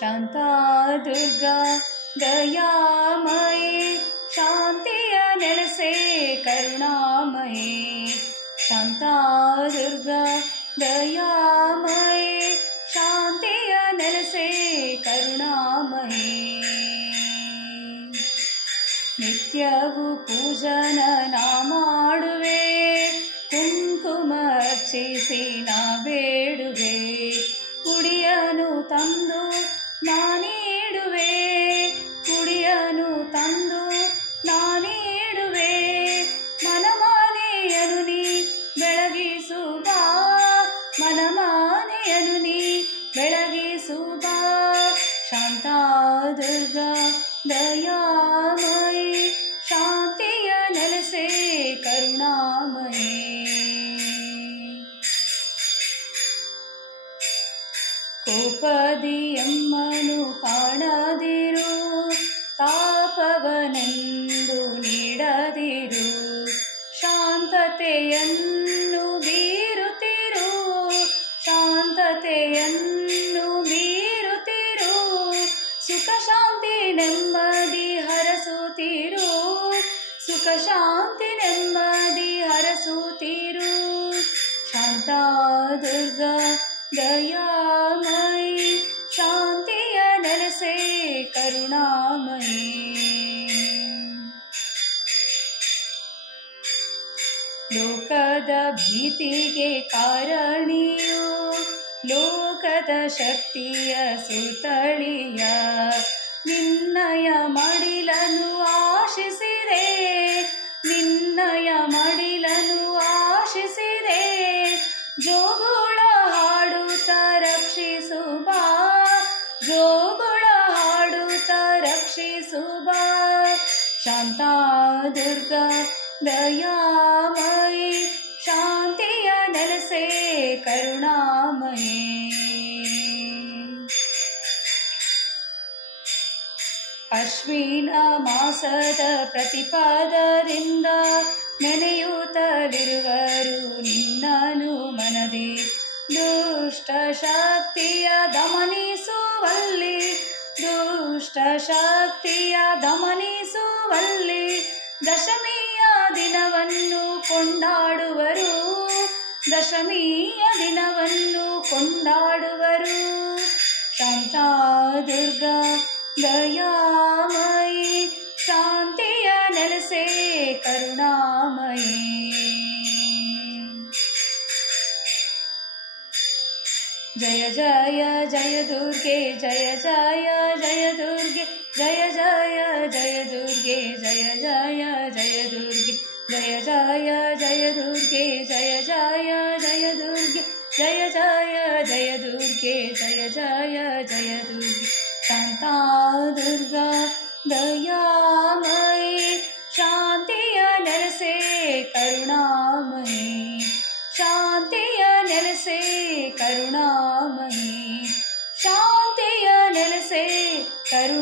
ಶಾಂತಾ ದುರ್ಗಾ ದಯಾಮಯೇ ಶಾಂತಿಯ ನೆಲೆಸೆ ಕರುಣಾಮಯೇ. ಶಾಂತಾ ದುರ್ಗಾ ದಯಾಮಯೇ ಶಾಂತಿಯ ನೆಲೆಸೆ ಕರುಣಾಮಯೇ. ನಿತ್ಯವೂ ಪೂಜನ ನಾ ಮಾಡುವೆ, ಕುಂಕುಮ ಅರ್ಚಿಸಿ ನಾ ಬೇಡುವೆ. ಕುಡಿಯನು ತಂದು ನಾ ನೀಡುವೆ, ಕುಡಿಯನು ತಂದು ನಾ ನೀಡುವೆ. ಮನಮಾನೆಯನು ನೀ ಬೆಳಗಿಸು ಬಾ, ಮನಮಾನೆಯನು ನೀ ಬೆಳಗಿಸು ಬಾ. ಶಾಂತಾ ದುರ್ಗಾ ದಯಾಮಯೇ ಶಾಂತಿಯ ನೆಲೆಸೆ ಕರುಣಾಮಯೇ. ಕೋಪದಿ ಅಮ್ಮನು ಕಾಣದಿರು, ತಾಪವನೆಂದು ನೀಡದಿರು. ಶಾಂತತೆಯನ್ನು ಬೀರುತ್ತಿರು, ಶಾಂತತೆಯನ್ನು ಬೀರುತ್ತಿರು. ಸುಖ ಶಾಂತಿ ನೆಮ್ಮದಿ ಹರಸುತ್ತಿರು, ಸುಖ ಶಾಂತಿ ನೆಮ್ಮದಿ ಹರಸುತ್ತಿರು. ಶಾಂತಾ ದುರ್ಗಾ ದಯಾಮಯೇ ಶಾಂತಿಯ ನೆಲೆಸೆ ಕರುಣಾಮಯೇ. ಲೋಕದ ಭೀತಿಗೆ ಕಾರಣಿಯು, ಲೋಕದ ಶಕ್ತಿಯ ಸುತಳಿಯ. ನಿನ್ನಯ ಮಡಿಲನು ಆಶಿಸಿದೆ, ನಿನ್ನಯ ಮಡಿಲನು ಆಶಿಸಿದೆ. ಜೋಗುಳ ಹಾಡುತ್ತ ರಕ್ಷಿಸು ಬಾ, ಜೋಗುಳ ಹಾಡುತ್ತ ರಕ್ಷಿಸು ಬಾ. ಶಾಂತಾ ದುರ್ಗಾ ದಯಾಮಯೇ ಶಾಂತಿಯ ನೆಲೆಸೆ ಕರುಣಾಮಯೇ. ಅಶ್ವಿನ ಮಾಸದ ಪ್ರತಿಪದರಿಂದ ನೆನೆಯುತ್ತಲಿರುವರು ನಿನ್ನನು ಮನದಿ. ದುಷ್ಟ ಶಕ್ತಿಯ ದಮನಿಸುವಲ್ಲಿ, ದುಷ್ಟ ಶಕ್ತಿಯ ದಮನಿಸುವಲ್ಲಿ. ದಶಮಿಯ ದಿನವನ್ನು ಕೊಂಡಾಡುವರು, ದಶಮಿಯ ದಿನವನ್ನು ಕೊಂಡಾಡುವರು. ಶಾಂತಾ ದುರ್ಗಾ ದಯಾಮಯೇ ಶಾಂತಿಯ ನೆಲೆಸೆ ಕರುಣಾಮಯೇ. ಜಯ ಜಯ ಜಯ ದುರ್ಗೆ, ಜಯ ಜಯ ಜಯ ದುರ್ಗೆ, ಜಯ ಜಯ ಜಯ ದುರ್ಗೆ, ಜಯ ಜಯ ಜಯ ದುರ್ಗೆ, ಜಯ ಜಯ ಜಯ ದುರ್ಗೆ, ಜಯ ಜಯ ಜಯ ದುರ್ಗೆ, ಜಯ ಜಯ ಜಯ ದುರ್ಗೆ, ಜಯ ಜಯ ಜಯ ದುರ್ಗೆ. ಶಾಂತಾ ದುರ್ಗಾ ದಯಾಮಯೇ ಶಾಂತಿಯ ನೆಲೆಸೆ ಕರುಣಾಮಯೇ. ಶಾಂತಿಯ ನೆಲೆಸೆ ಕರುಣಾಮಯೇ, ಶಾಂತಿಯ ನೆಲೆಸೆ ಕರುಣಾಮಯೇ.